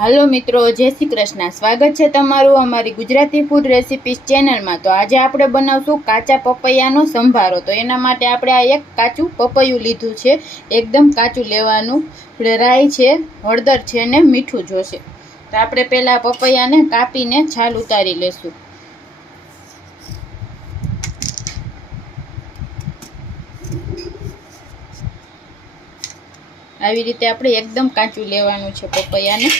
Hello मित्रों, जय श्री कृष्ण। स्वागत है तमारू अमारी गुजराती फूड रेसिपीज चेनल में। तो आज आपणे बनावशुं काचा पपैयानो संभारो। तो एना माटे आपणे आ एक काचुं पपैयुं लीधुं छे, एकदम काचुं लेवानुं। राई छे, हळदर छे ने मीठुं जोशे। तो आपणे पहेला पपैयाने कापीने छाल उतारी लेशुं। આવી રીતે આપણે એકદમ કાચું લેવાનું છે પપૈયાને।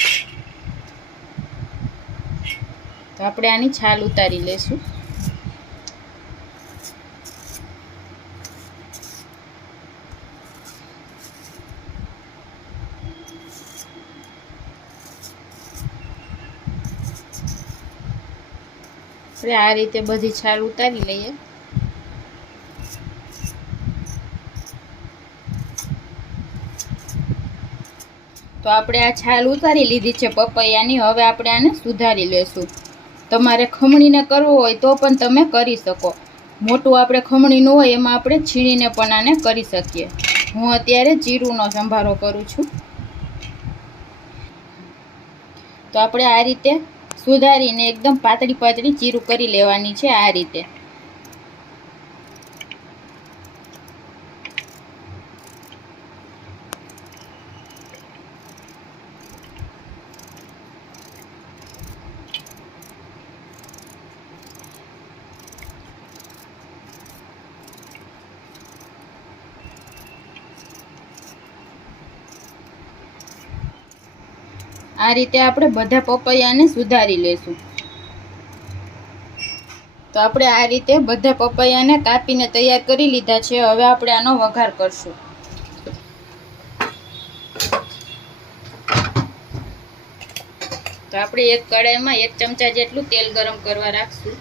તો આપણે આની છાલ ઉતારી લેશું। આપણે આ રીતે બધી છાલ ઉતારી લઈએ। तो આપણે આ છાલ ઉતારી લીધી છે પપૈયાની। હવે આપણે આને સુધારી લેશું। તમારે ખમણીને કરવો હોય તો પણ તમે કરી શકો। મોટું આપણે ખમણીનું હોય એમાં આપણે છીણીને પણ આને કરી શકીએ। હું અત્યારે જીરુંનો સંભારો કરું છું। તો આપણે આ રીતે સુધારીને એકદમ પાતળી પાતળી ચીરું કરી લેવાની છે આ રીતે। આ રીતે આપણે બધા પપૈયાને સુધારી લેશું। તો આપણે આ રીતે બધા પપૈયાને કાપીને તૈયાર કરી લીધા છે। હવે આપણે આનો વઘાર કરશું। તો આપણે એક કડાઈમાં 1 ચમચા જેટલું તેલ ગરમ કરવા રાખશું।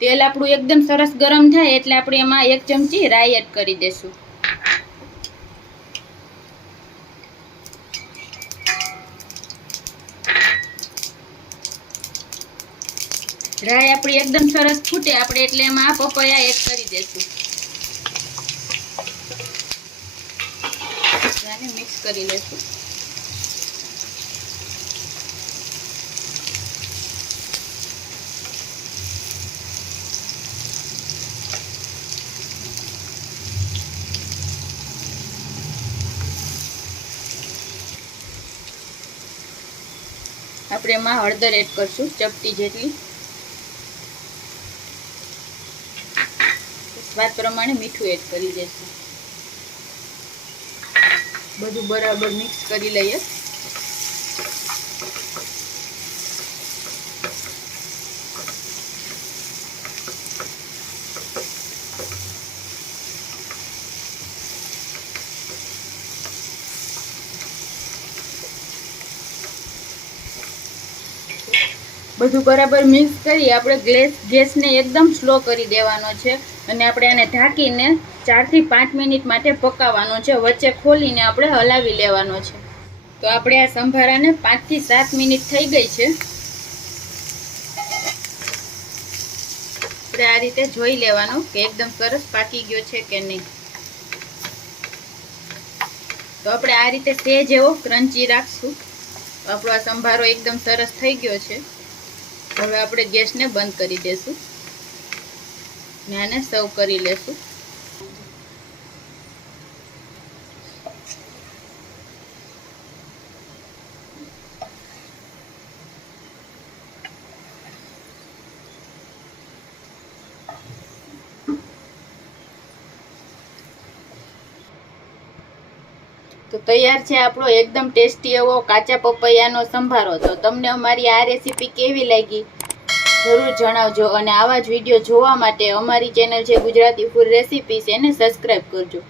તેલ આપણું એકદમ સરસ ગરમ થાય એટલે આપણે એમાં 1 ચમચી રાઈ એડ કરી દેશું। રાઈ આપણી એકદમ સરસ ફૂટે આપણે એટલે એમાં પપૈયા એડ કરી દેશું। આને મિક્સ કરી લેશું। આપણે એમાં હળદર એડ કરશું ચપટી જેટલી। સ્વાદ પ્રમાણે મીઠું એડ કરી દેશું। બધું બરાબર મિક્સ કરી લઈએ। બધું બરાબર મિક્સ કરી આપણે ગેસને એકદમ સ્લો કરી દેવાનો છે અને આપણે આને ઢાંકીને 4 થી 5 મિનિટ માટે પકાવવાનો છે। વચ્ચે ખોલીને આપણે હલાવી લેવાનો છે। તો આપણે આ સંભારાને 5 થી 7 મિનિટ થઈ ગઈ છે। આપણે આ રીતે જોઈ લેવાનું કે એકદમ સરસ પાકી ગયો છે કે નહીં। તો આપણે આ રીતે સેજ એવો ક્રન્ચી રાખશું। આપણો આ સંભારો એકદમ સરસ થઈ ગયો છે। હવે આપણે ગેસને બંધ કરી દેશું ને આને સર્વ કરી લેશું। તો તૈયાર છે આપણો એકદમ ટેસ્ટી એવો કાચા પપૈયાનો સંભારો। તો તમને અમારી આ રેસીપી કેવી લાગી જરૂર જણાવજો અને આવા જ વિડીયો જોવા માટે અમારી ચેનલ છે ગુજરાતી ફૂડ રેસીપીસ એને સબસ્ક્રાઈબ કરજો।